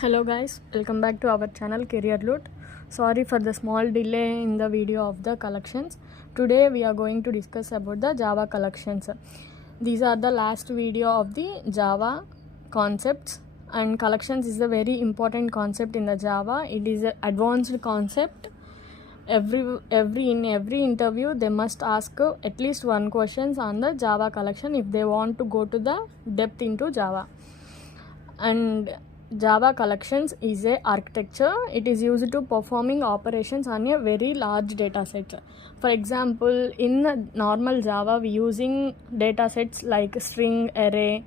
Hello guys, welcome back to our channel Career Loot. Sorry for the small delay in the video of the collections. Today we are going to discuss about the Java collections. These are the last video of the Java concepts, and collections is a very important concept in the Java. It is an advanced concept. In every interview they must ask at least one questions on the Java collection if they want to go to the depth into Java. And Java collections is a architecture. It is used to performing operations on a very large data set. For example, in normal Java we using data sets like string, array,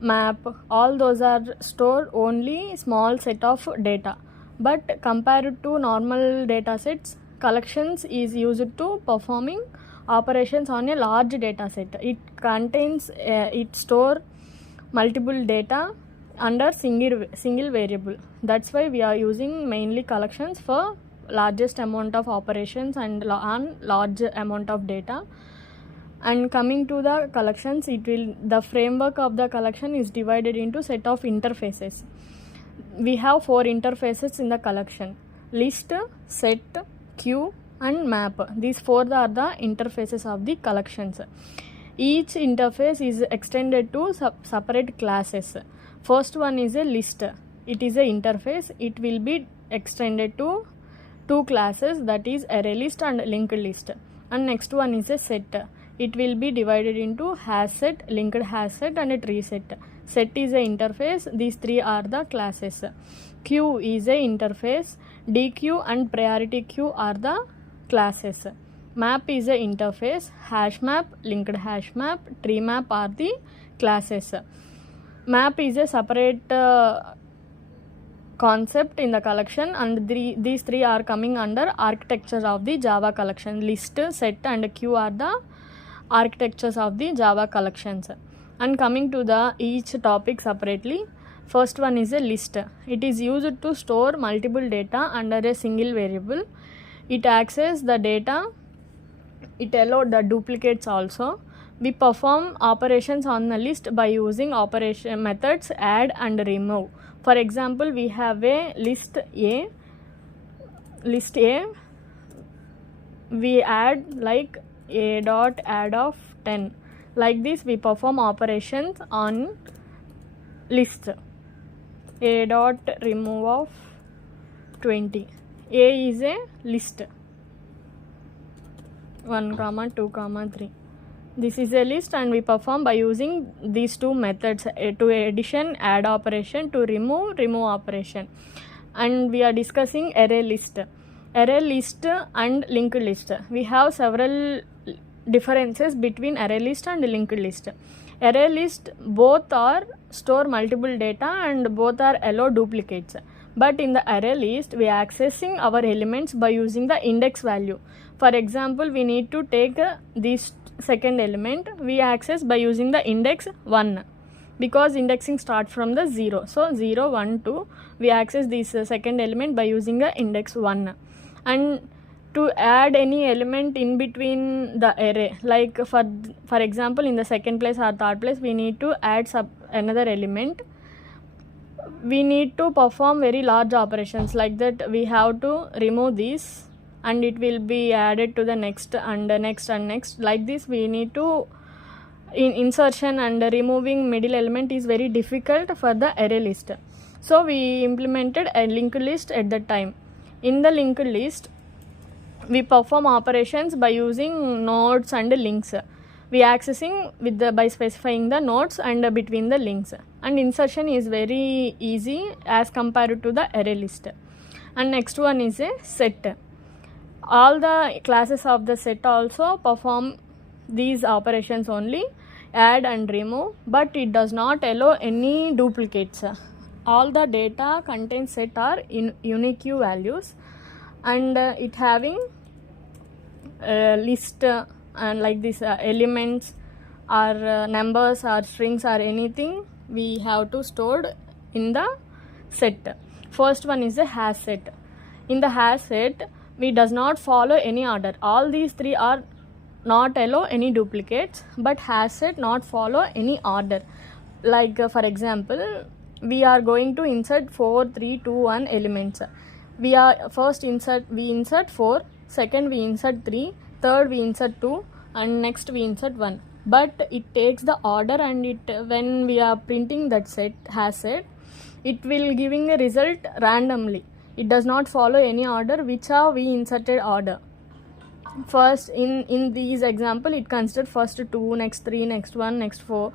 map. All those are stored only small set of data. But compared to normal data sets, collections is used to performing operations on a large data set. It contains it store multiple data under single variable. That's why we are using mainly collections for largest amount of operations and on large amount of data. And coming to the collections, the framework of the collection is divided into set of interfaces. We have 4 interfaces in the collection: list, set, queue and map. These 4 are the interfaces of the collections. Each interface is extended to separate classes. First one is a list. It is an interface. It will be extended to 2 classes, that is array list and linked list. And next one is a set. It will be divided into hash set, linked hash set and a tree set. Set is a interface. These 3 are the classes. Queue is a interface. DQ and priority queue are the classes. Map is a interface. Hash map, linked hash map, tree map are the classes. Map is a separate concept in the collection, and these 3 are coming under architecture of the Java collection. List, set and queue are the architectures of the Java collections. And coming to the each topic separately, first one is a list. It is used to store multiple data under a single variable. It accesses the data. It allows the duplicates also. We perform operations on the list by using operation methods add and remove. For example, we have a list A. We add like a dot add of 10. Like this we perform operations on list. A dot remove of 20. A is a list. 1, 2, 3. This is a list and we perform by using these 2 methods, to addition add operation, to remove operation. And we are discussing array list and linked list. We have several differences between array list and linked list. Array list both are store multiple data and both are allow duplicates. But in the array list we are accessing our elements by using the index value. For example, we need to take this second element, we access by using the index 1 because indexing starts from the 0. So 0, 1, 2, we access this second element by using the index 1. And to add any element in between the array, like for example in the second place or third place we need to add another element, we need to perform very large operations. Like that we have to remove this and it will be added to the next and next and next. Like this we need to insertion and removing middle element is very difficult for the array list. So we implemented a linked list at that time. In the linked list we perform operations by using nodes and links. We accessing by specifying the nodes and between the links, and insertion is very easy as compared to the array list. And next one is a set. All the classes of the set also perform these operations only, add and remove, but it does not allow any duplicates. All the data contained set are in unique values, and it having list and like this elements or numbers or strings or anything we have to stored in the set. First one is a hash set. In the hash set we does not follow any order. All these 3 are not allow any duplicates, but hash set not follow any order. Like for example, we are going to insert 4 3 2 1 elements. We insert 4, second we insert 3, third we insert 2, and next we insert 1. But it takes the order, and when we are printing that hash set, it will giving a result randomly. It does not follow any order which are we inserted order. First in these example, it considered first 2, next 3, next 1, next 4.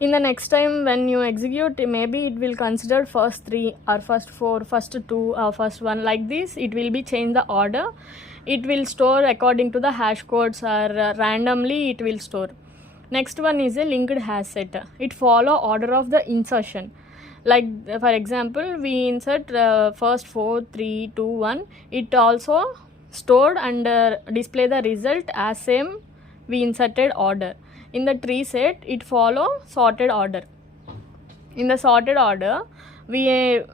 In the next time when you execute, maybe it will consider first 3 or first 4, first 2 or first 1. Like this, it will be change the order. It will store according to the hash codes, or randomly it will store. Next one is a linked hash set. It follow order of the insertion. Like for example, we insert first 4 3 2 1. It also stored and display the result as same we inserted order. In the tree set, it follow sorted order. In the sorted order, we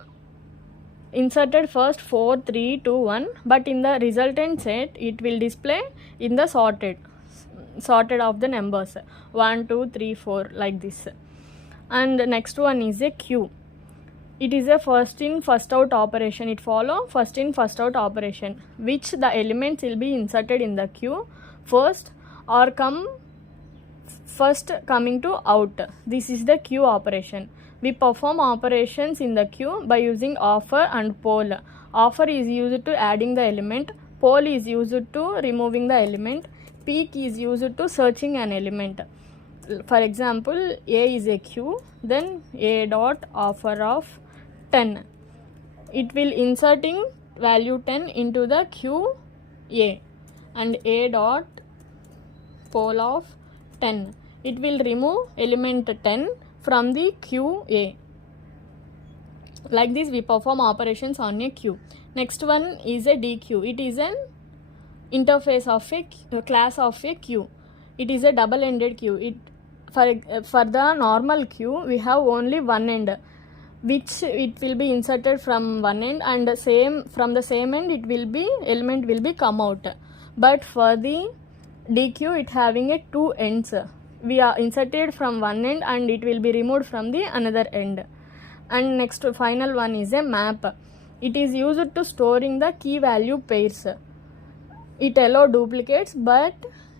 inserted first 4 3 2 1, but in the resultant set, it will display in the sorted of the numbers 1 2 3 4 like this. And the next one is a queue. It is a first in first out operation. It follow first in first out operation, which the elements will be inserted in the queue first or first coming to out. This is the queue operation. We perform operations in the queue by using offer and poll. Offer is used to adding the element, poll is used to removing the element, peek is used to searching an element. For example, A is a queue, then A dot offer of 10. It will inserting value 10 into the queue A, and A dot poll of 10. It will remove element 10 from the queue A. Like this, we perform operations on a queue. Next one is a DQ. It is an interface of a class of a queue. It is a double-ended queue. For the normal queue, we have only one end, which it will be inserted from one end, and from the same end element will be come out. But for the DQ, it having a two ends. We are inserted from one end and it will be removed from the another end. And next final one is a map. It is used to storing the key value pairs. It allow duplicates, but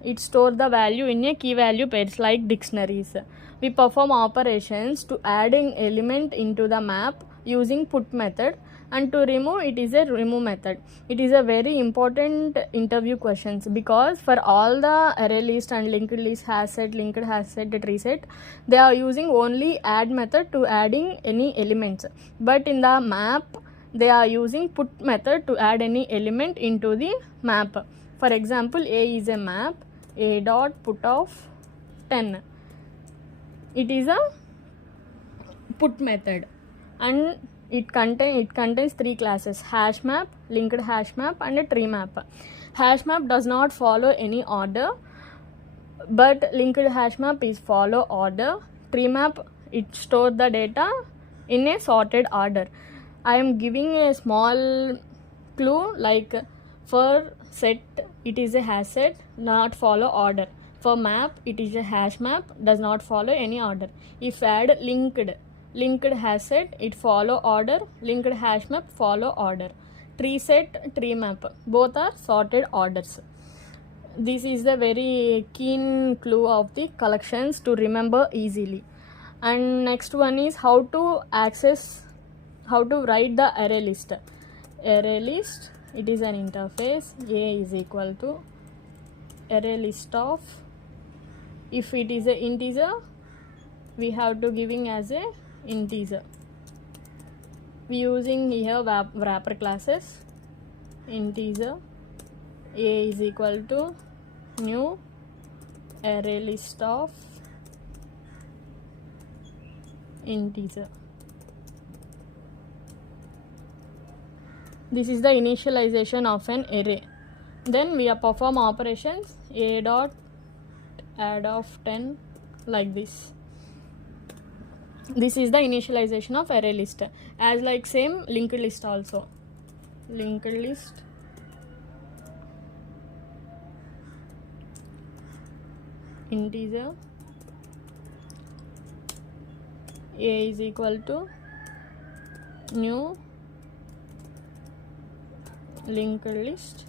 it store the value in a key value pairs like dictionaries. We perform operations to adding element into the map using put method, and to remove it is a remove method. It is a very important interview questions, because for all the array list and linked list, hash set, linked hash set, tree set, they are using only add method to adding any elements. But in the map, they are using put method to add any element into the map. For example, A is a map, A dot put of 10. It is a put method, and it contains three classes: hash map, linked hash map, and a tree map. Hash map does not follow any order, but linked hash map is follow order. Tree map, it store the data in a sorted order. I am giving a small clue, like for set it is a hash set, not follow order. For map, it is a hash map, does not follow any order. If add linked hash set, it follow order, linked hash map follow order. Tree set, tree map, both are sorted orders. This is the very keen clue of the collections to remember easily. And next one is how to write the array list. Array list, it is an interface. A is equal to array list of, if it is a integer, we have to giving as a integer. We using here wrapper classes. Integer, A is equal to new array list of integer. This is the initialization of an array. Then we perform operations. A dot add of 10 like this. This is the initialization of array list. As like same linked list also. Linked list, integer, A is equal to new linked list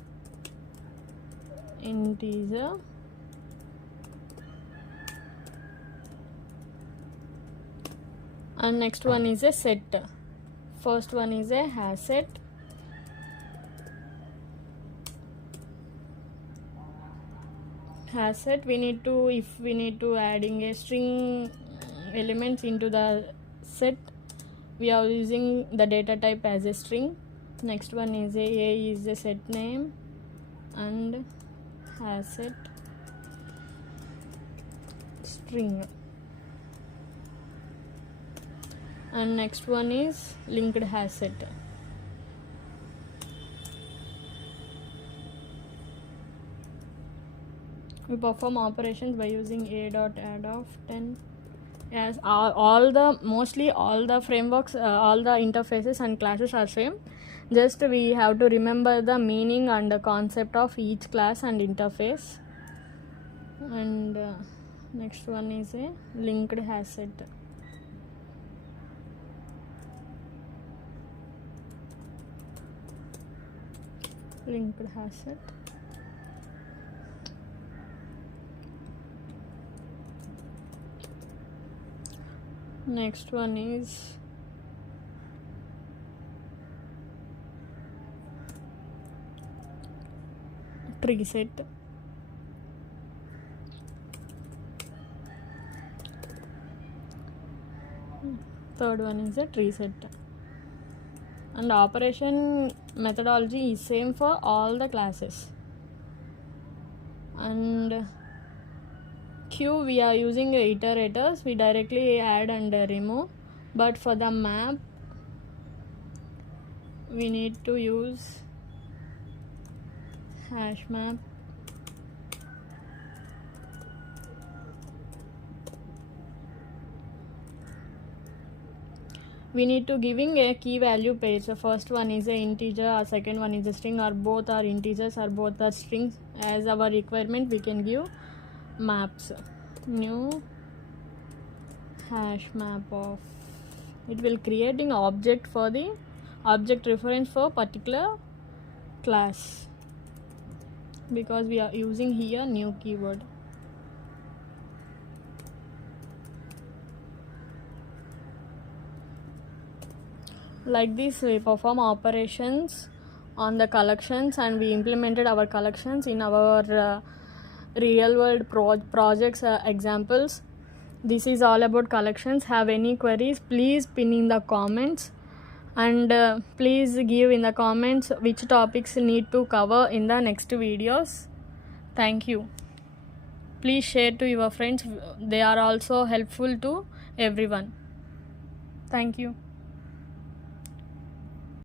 integer and next one is a set. First one is a hash set. Hash set, if we need to adding a string elements into the set, we are using the data type as a string. Next one is a is a set name and hash set string. And next one is linked hash set. We perform operations by using a.add of 10. Yes, mostly all the frameworks, all the interfaces and classes are same. Just we have to remember the meaning and the concept of each class and interface. And next one is a linked hash set. Linked hash set. Next one is tree set. Third one is a tree set. And operation methodology is same for all the classes. And Q, we are using iterators, we directly add and remove, but for the map we need to use hash map. We need to giving a key value pairs. The first one is a integer, or second one is a string, or both are integers or both are strings. As our requirement we can give maps. New hash map of, it will create an object for the object reference for particular class, because we are using here new keyword. Like this we perform operations on the collections, and we implemented our collections in our real world projects examples. This is all about collections. Have any queries, please pin in the comments, and please give in the comments which topics need to cover in the next videos. Thank you. Please share to your friends, they are also helpful to everyone. Thank you.